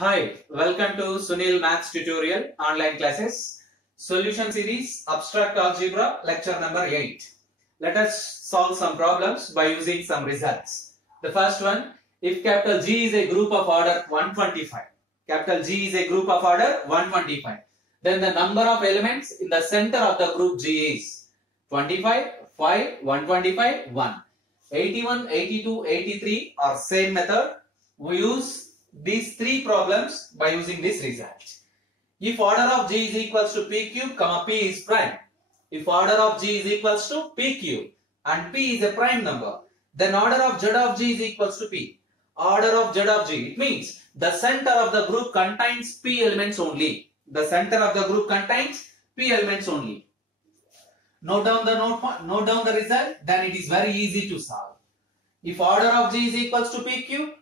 Hi, welcome to Sunil Maths Tutorial online classes. Solution series Abstract Algebra lecture number 8. Let us solve some problems by using some results. The first one, if capital G is a group of order 125. Capital G is a group of order 125. Then the number of elements in the center of the group G is 25, 5, 125, 1. 81, 82, 83 are same method. We use these three problems by using this result. If order of G is equals to P cube, comma P is prime. If order of G is equals to P cube and P is a prime number, then order of Z of G is equals to P. Order of Z of G, it means the center of the group contains P elements only. The center of the group contains P elements only. Note down the result, then it is very easy to solve. If order of G is equals to P cube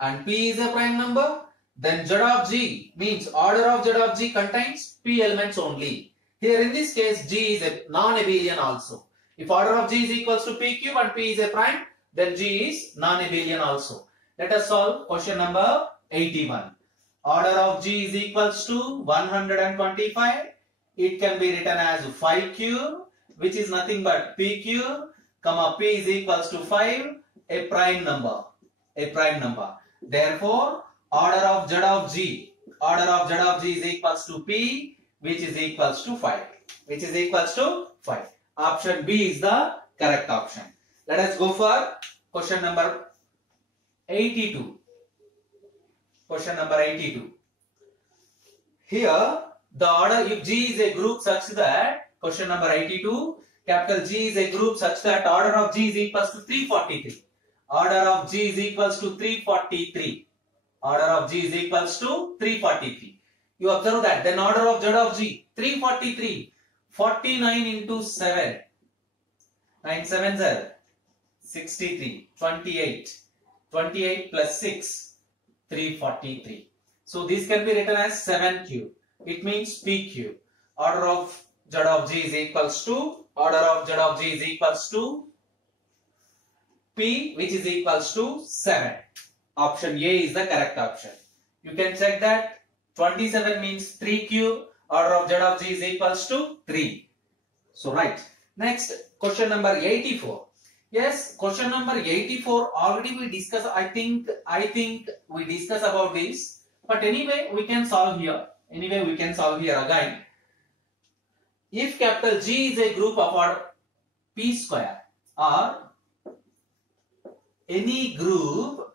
and P is a prime number, then Z of G means order of Z of G contains P elements only. Here in this case, G is a non-abelian also. If order of G is equals to P cube and P is a prime, then G is non-abelian also. Let us solve question number 81. Order of G is equals to 125. It can be written as 5 cube, which is nothing but P cube, comma P is equals to 5, a prime number. Therefore, order of Z of G is equals to P, which is equals to 5. Option B is the correct option. Let us go for question number 82. Here, the order, if G is a group such that, question number 82, capital G is a group such that order of G is equals to 343. Order of G is equals to 343. You observe that. Then order of Z of G, 343. 49 into 7. 9 7 0. 63. 28. 28 plus 6. 343. So this can be written as 7 cube. It means P cube. Order of Z of G is equals to P, which is equals to 7. Option A is the correct option. You can check that 27 means 3 cube. Order of Z of G is equals to 3. So right. Next, question number 84. Yes, question number 84 already we discussed. I think we discussed about this. But anyway, we can solve here. Again. If capital G is a group of order P square or any group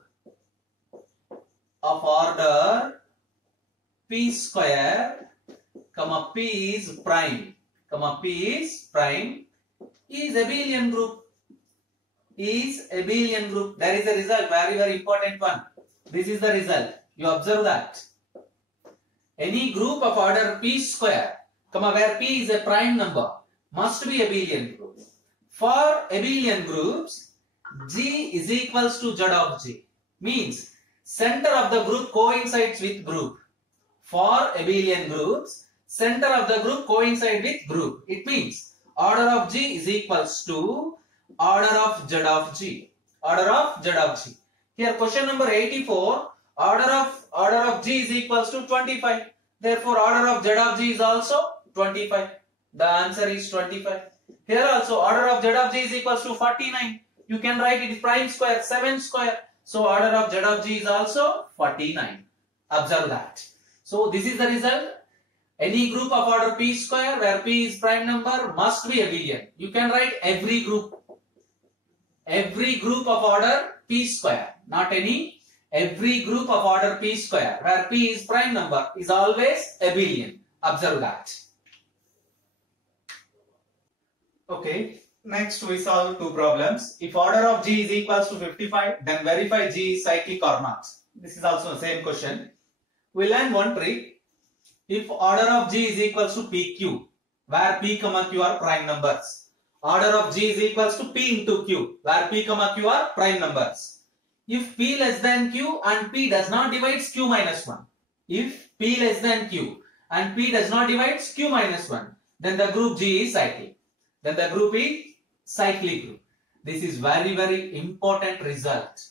of order P square, comma P is prime, is abelian group. There is a result, very important one. This is the result. You observe that. Any group of order P square, comma where P is a prime number, must be abelian group. For abelian groups, G is equals to Z of G. Means center of the group coincides with group. For abelian groups, center of the group coincides with group. It means order of G is equals to order of Z of G. Here question number 84, order of G is equals to 25. Therefore order of Z of G is also 25. The answer is 25. Here also order of Z of G is equals to 49. You can write it prime square, 7 square. So order of Z of G is also 49. Observe that. So this is the result. Any group of order P square where P is prime number must be abelian. You can write every group of order P square, not any. Every group of order P square where P is prime number is always abelian. Observe that. Okay. Next we solve two problems. If order of G is equals to 55, then verify G is cyclic or not. This is also the same question. We learn one trick. If order of G is equals to PQ, where P, Q are prime numbers. Order of G is equals to P into Q, where P, Q are prime numbers. If P less than Q and P does not divide Q minus 1. If P less than Q and P does not divide Q minus 1, then the group G is cyclic. This is very important result.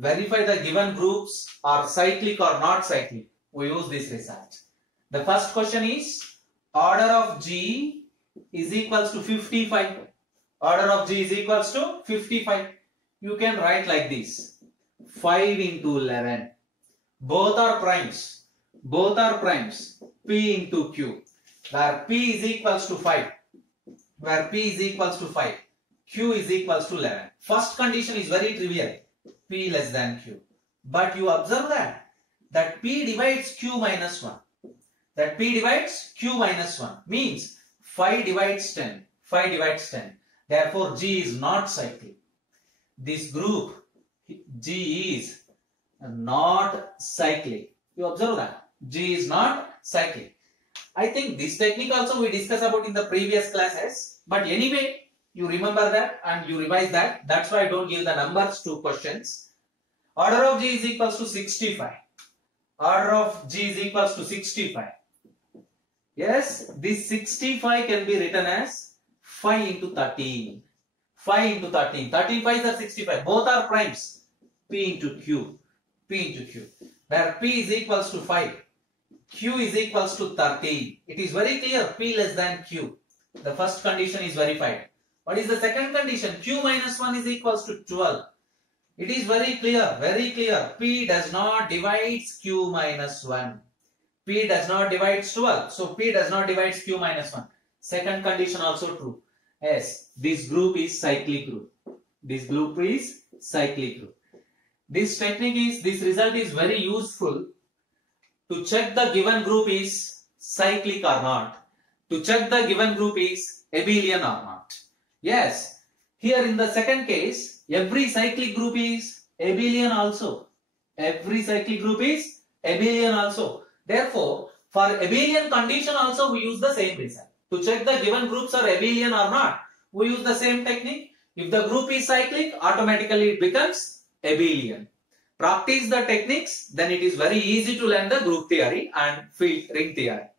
verify the given groups are cyclic or not cyclic, we use this result. The first question is order of G is equals to 55. Order of G is equals to 55. You can write like this. 5 into 11. Both are primes. Both are primes. P into Q. Where P is equals to 5. Where P is equals to 5. Q is equals to 11. First condition is very trivial. P less than Q. But you observe that P divides Q minus 1. That P divides Q minus 1 means 5 divides 10. 5 divides 10. Therefore, G is not cyclic. This group G is not cyclic. You observe that G is not cyclic. I think this technique also we discussed about in the previous classes. But anyway, you remember that and you revise that. That's why I don't give the numbers to questions. Order of G is equals to 65. Order of G is equals to 65. Yes, this 65 can be written as 5 into 13. 5 into 13. 13 5s are 65. Both are primes. P into Q. P into Q. Where P is equals to 5. Q is equals to 13. It is very clear. P less than Q. The first condition is verified. What is the second condition? Q minus 1 is equals to 12. It is very clear. Very clear. P does not divide Q minus 1. P does not divide 12. So P does not divide Q minus 1. Second condition also true. Yes, this group is cyclic group. This group is cyclic group. This result is very useful to check the given group is cyclic or not. To check the given group is abelian or not. Yes, here in the second case, every cyclic group is abelian also. Every cyclic group is abelian also. Therefore, for abelian condition also we use the same result. To check the given groups are abelian or not, we use the same technique. If the group is cyclic, automatically it becomes abelian. Practice the techniques, then it is very easy to learn the group theory and field ring theory.